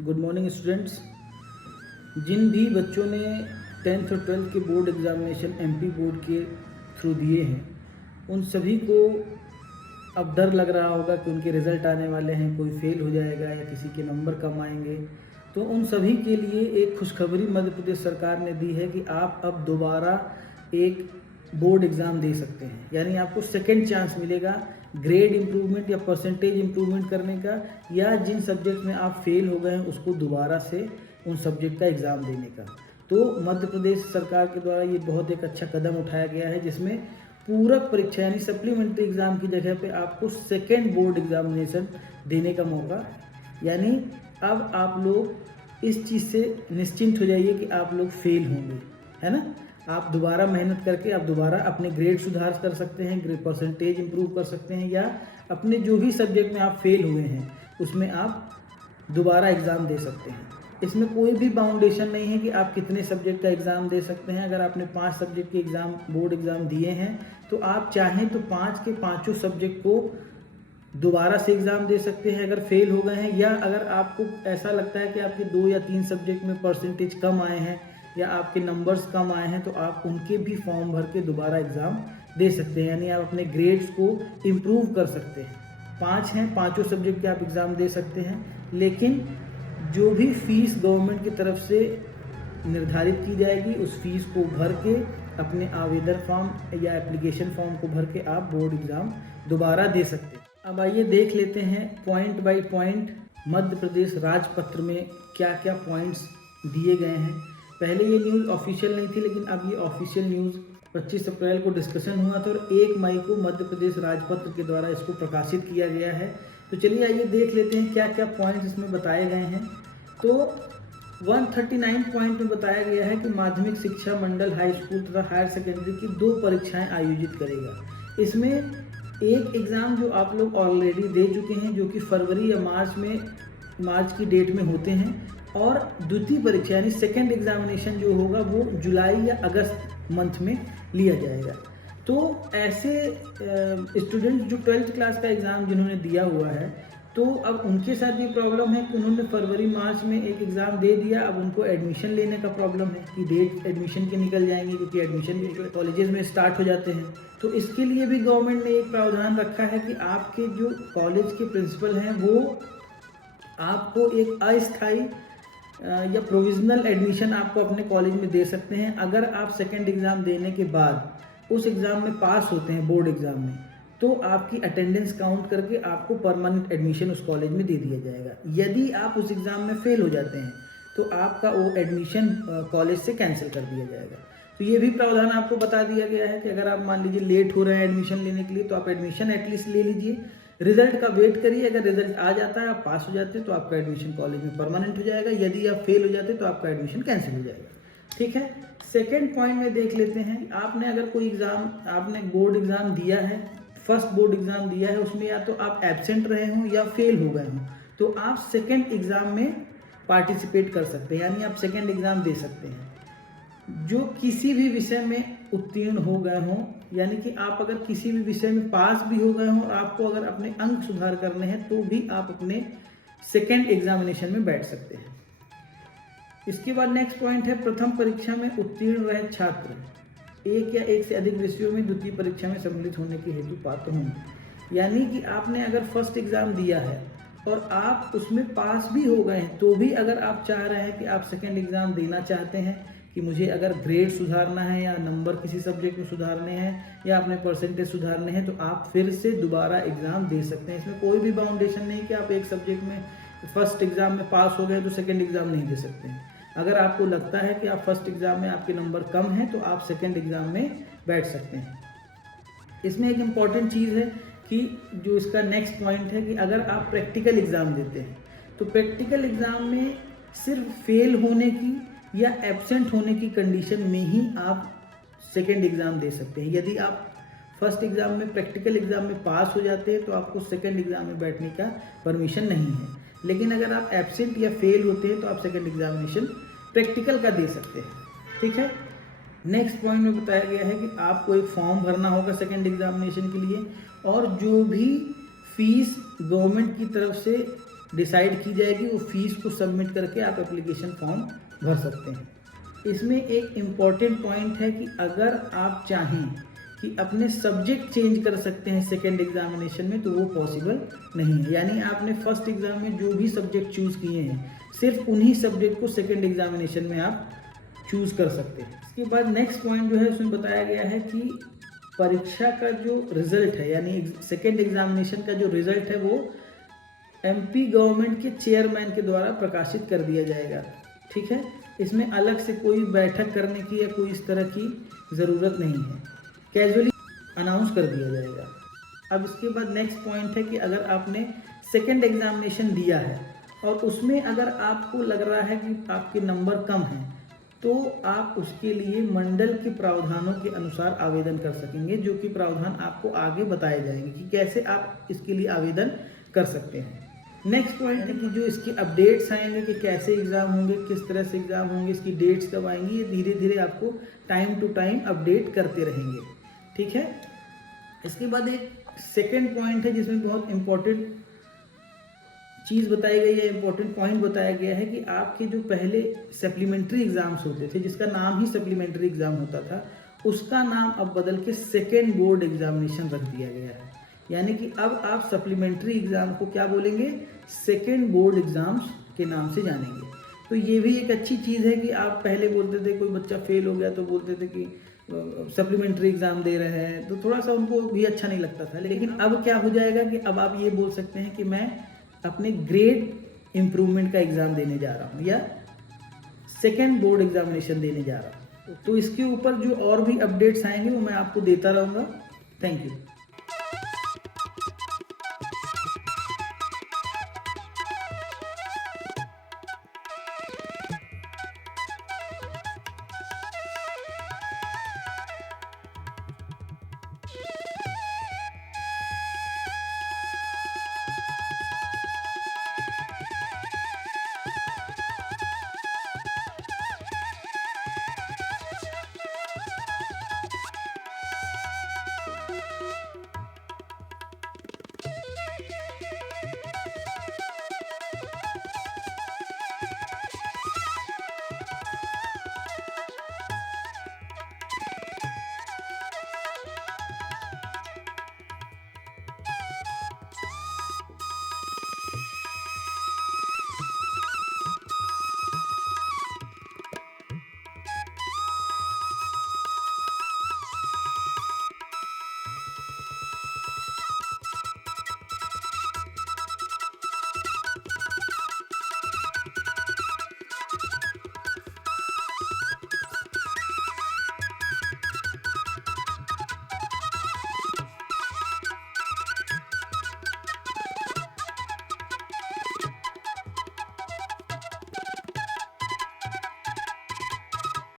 Good morning students. जिन भी बच्चों ने 10th और 12th के बोर्ड एग्जामिनेशन एमपी बोर्ड के थ्रू दिए हैं, उन सभी को अब डर लग रहा होगा कि उनके रिज़ल्ट आने वाले हैं, कोई फेल हो जाएगा या किसी के नंबर कम आएंगे। तो उन सभी के लिए एक खुशखबरी मध्य प्रदेश सरकार ने दी है कि आप अब दोबारा एक बोर्ड एग्ज़ाम दे सकते हैं, यानी आपको सेकेंड चांस मिलेगा ग्रेड इम्प्रूवमेंट या परसेंटेज इम्प्रूवमेंट करने का, या जिन सब्जेक्ट में आप फेल हो गए हैं उसको दोबारा से उन सब्जेक्ट का एग्ज़ाम देने का। तो मध्य प्रदेश सरकार के द्वारा ये बहुत एक अच्छा कदम उठाया गया है, जिसमें पूरक परीक्षा यानी सप्लीमेंट्री एग्ज़ाम की जगह पे आपको सेकेंड बोर्ड एग्जामिनेशन देने का मौका है। यानी अब आप लोग इस चीज़ से निश्चिंत हो जाइए कि आप लोग फेल होंगे, है ना। आप दोबारा मेहनत करके आप दोबारा अपने ग्रेड सुधार कर सकते हैं, ग्रेड परसेंटेज इंप्रूव कर सकते हैं, या अपने जो भी सब्जेक्ट में आप फेल हुए हैं उसमें आप दोबारा एग्ज़ाम दे सकते हैं। इसमें कोई भी बाउंडेशन नहीं है कि आप कितने सब्जेक्ट का एग्ज़ाम दे सकते हैं। अगर आपने 5 सब्जेक्ट के एग्ज़ाम बोर्ड एग्ज़ाम दिए हैं तो आप चाहें तो 5 के पाँचों सब्जेक्ट को दोबारा से एग्ज़ाम दे सकते हैं अगर फेल हो गए हैं, या अगर आपको ऐसा लगता है कि आपके 2 या 3 सब्जेक्ट में परसेंटेज कम आए हैं या आपके नंबर्स कम आए हैं तो आप उनके भी फॉर्म भर के दोबारा एग्ज़ाम दे सकते हैं, यानी आप अपने ग्रेड्स को इम्प्रूव कर सकते हैं। 5 हैं, पाँचों सब्जेक्ट के आप एग्ज़ाम दे सकते हैं, लेकिन जो भी फीस गवर्नमेंट की तरफ से निर्धारित की जाएगी उस फीस को भर के अपने आवेदन फॉर्म या एप्लीकेशन फॉर्म को भर के आप बोर्ड एग्ज़ाम दोबारा दे सकते हैं। अब आइए देख लेते हैं point by point Madhya Pradesh राजपत्र में क्या क्या पॉइंट्स दिए गए हैं। पहले ये न्यूज़ ऑफिशियल नहीं थी, लेकिन अब ये ऑफिशियल न्यूज़ 25 अप्रैल को डिस्कशन हुआ था और 1 मई को मध्य प्रदेश राजपत्र के द्वारा इसको प्रकाशित किया गया है। तो चलिए आइए देख लेते हैं क्या क्या पॉइंट्स इसमें बताए गए हैं। तो 139 पॉइंट में बताया गया है कि माध्यमिक शिक्षा मंडल हाई स्कूल तथा हायर सेकेंडरी की 2 परीक्षाएं आयोजित करेगा। इसमें एक एग्ज़ाम जो आप लोग ऑलरेडी दे चुके हैं, जो कि फरवरी या मार्च की डेट में होते हैं, और द्वितीय परीक्षा यानी सेकेंड एग्जामिनेशन जो होगा वो जुलाई या अगस्त मंथ में लिया जाएगा। तो ऐसे स्टूडेंट जो 12th क्लास का एग्ज़ाम जिन्होंने दिया हुआ है, तो अब उनके साथ भी प्रॉब्लम है कि उन्होंने फरवरी मार्च में एक एग्ज़ाम दे दिया, अब उनको एडमिशन लेने का प्रॉब्लम है कि डेट एडमिशन के निकल जाएंगे, क्योंकि एडमिशन कॉलेजेस में स्टार्ट हो जाते हैं। तो इसके लिए भी गवर्नमेंट ने एक प्रावधान रखा है कि आपके जो कॉलेज के प्रिंसिपल हैं वो आपको एक अस्थायी या प्रोविजनल एडमिशन आपको अपने कॉलेज में दे सकते हैं। अगर आप सेकेंड एग्ज़ाम देने के बाद उस एग्ज़ाम में पास होते हैं बोर्ड एग्ज़ाम में, तो आपकी अटेंडेंस काउंट करके आपको परमानेंट एडमिशन उस कॉलेज में दे दिया जाएगा। यदि आप उस एग्ज़ाम में फेल हो जाते हैं तो आपका वो एडमिशन कॉलेज से कैंसिल कर दिया जाएगा। तो ये भी प्रावधान आपको बता दिया गया है कि अगर आप मान लीजिए लेट हो रहे हैं एडमिशन लेने के लिए, तो आप एडमिशन एटलीस्ट ले लीजिए, रिजल्ट का वेट करिए। अगर रिजल्ट आ जाता है, आप पास हो जाते हैं, तो आपका एडमिशन कॉलेज में परमानेंट हो जाएगा। यदि आप फेल हो जाते हैं तो आपका एडमिशन कैंसिल हो जाएगा। ठीक है। सेकेंड पॉइंट में देख लेते हैं, आपने अगर कोई एग्ज़ाम आपने बोर्ड एग्ज़ाम दिया है, फर्स्ट बोर्ड एग्ज़ाम दिया है, उसमें या तो आप एब्सेंट रहे हों या फेल हो गए हों, तो आप सेकेंड एग्ज़ाम में पार्टिसिपेट कर सकते हैं, यानी आप सेकेंड एग्ज़ाम दे सकते हैं जो किसी भी विषय में उत्तीर्ण हो गए हों। यानी कि आप अगर किसी भी विषय में पास भी हो गए हों और आपको अगर अपने अंक सुधार करने हैं, तो भी आप अपने सेकेंड एग्जामिनेशन में बैठ सकते हैं। इसके बाद नेक्स्ट पॉइंट है, प्रथम परीक्षा में उत्तीर्ण रहे छात्र एक या एक से अधिक विषयों में द्वितीय परीक्षा में सम्मिलित होने के हेतु पात्र होंगे। यानी कि आपने अगर फर्स्ट एग्ज़ाम दिया है और आप उसमें पास भी हो गए हैं, तो भी अगर आप चाह रहे हैं कि आप सेकेंड एग्ज़ाम देना चाहते हैं, कि मुझे अगर ग्रेड सुधारना है या नंबर किसी सब्जेक्ट में सुधारने हैं या अपने परसेंटेज सुधारने हैं, तो आप फिर से दोबारा एग्ज़ाम दे सकते हैं। इसमें कोई भी बाउंडेशन नहीं कि आप एक सब्जेक्ट में फर्स्ट एग्ज़ाम में पास हो गए तो सेकेंड एग्ज़ाम नहीं दे सकते हैं। अगर आपको लगता है कि आप फर्स्ट एग्ज़ाम में आपके नंबर कम हैं, तो आप सेकेंड एग्ज़ाम में बैठ सकते हैं। इसमें एक इम्पॉर्टेंट चीज़ है कि जो इसका नेक्स्ट पॉइंट है कि अगर आप प्रैक्टिकल एग्ज़ाम देते हैं, तो प्रैक्टिकल एग्ज़ाम में सिर्फ फेल होने की या एब्सेंट होने की कंडीशन में ही आप सेकेंड एग्ज़ाम दे सकते हैं। यदि आप फर्स्ट एग्ज़ाम में प्रैक्टिकल एग्ज़ाम में पास हो जाते हैं तो आपको सेकेंड एग्ज़ाम में बैठने का परमिशन नहीं है, लेकिन अगर आप एब्सेंट या फेल होते हैं तो आप सेकेंड एग्जामिनेशन प्रैक्टिकल का दे सकते हैं। ठीक है। नेक्स्ट पॉइंट में बताया गया है कि आपको एक फॉर्म भरना होगा सेकेंड एग्जामिनेशन के लिए, और जो भी फीस गवर्नमेंट की तरफ से डिसाइड की जाएगी, वो फीस को सबमिट करके आप एप्लीकेशन फॉर्म भर सकते हैं। इसमें एक इम्पॉर्टेंट पॉइंट है कि अगर आप चाहें कि अपने सब्जेक्ट चेंज कर सकते हैं सेकेंड एग्जामिनेशन में, तो वो पॉसिबल नहीं है। यानी आपने फर्स्ट एग्जाम में जो भी सब्जेक्ट चूज़ किए हैं, सिर्फ उन्हीं सब्जेक्ट को सेकेंड एग्जामिनेशन में आप चूज़ कर सकते हैं। इसके बाद नेक्स्ट पॉइंट जो है उसमें बताया गया है कि परीक्षा का जो रिजल्ट है, यानी सेकेंड एग्जामिनेशन का जो रिजल्ट है, वो एमपी गवर्नमेंट के चेयरमैन के द्वारा प्रकाशित कर दिया जाएगा। ठीक है, इसमें अलग से कोई बैठक करने की या कोई इस तरह की ज़रूरत नहीं है, कैजुअली अनाउंस कर दिया जाएगा। अब इसके बाद नेक्स्ट पॉइंट है कि अगर आपने सेकेंड एग्जामिनेशन दिया है और उसमें अगर आपको लग रहा है कि आपके नंबर कम हैं, तो आप उसके लिए मंडल के प्रावधानों के अनुसार आवेदन कर सकेंगे, जो कि प्रावधान आपको आगे बताए जाएंगे कि कैसे आप इसके लिए आवेदन कर सकते हैं। नेक्स्ट पॉइंट है कि जो इसके अपडेट्स आएंगे कि कैसे एग्ज़ाम होंगे, किस तरह से एग्ज़ाम होंगे, इसकी डेट्स कब आएंगी, ये धीरे धीरे आपको टाइम टू टाइम अपडेट करते रहेंगे। ठीक है, इसके बाद एक सेकेंड पॉइंट है जिसमें बहुत इंपॉर्टेंट चीज़ बताई गई है, इंपॉर्टेंट पॉइंट बताया गया है कि आपके जो पहले सप्लीमेंट्री एग्ज़ाम्स होते थे, जिसका नाम ही सप्लीमेंट्री एग्ज़ाम होता था, उसका नाम अब बदल के सेकेंड बोर्ड एग्जामिनेशन रख दिया गया है। यानी कि अब आप सप्लीमेंट्री एग्ज़ाम को क्या बोलेंगे, सेकेंड बोर्ड एग्ज़ाम्स के नाम से जानेंगे। तो ये भी एक अच्छी चीज़ है कि आप पहले बोलते थे कोई बच्चा फेल हो गया तो बोलते थे कि सप्लीमेंट्री एग्ज़ाम दे रहे हैं, तो थोड़ा सा उनको भी अच्छा नहीं लगता था। लेकिन अब क्या हो जाएगा कि अब आप ये बोल सकते हैं कि मैं अपने ग्रेड इम्प्रूवमेंट का एग्ज़ाम देने जा रहा हूँ या सेकेंड बोर्ड एग्जामिनेशन देने जा रहा हूँ। तो इसके ऊपर जो और भी अपडेट्स आएंगे वो मैं आपको देता रहूँगा। Thank you.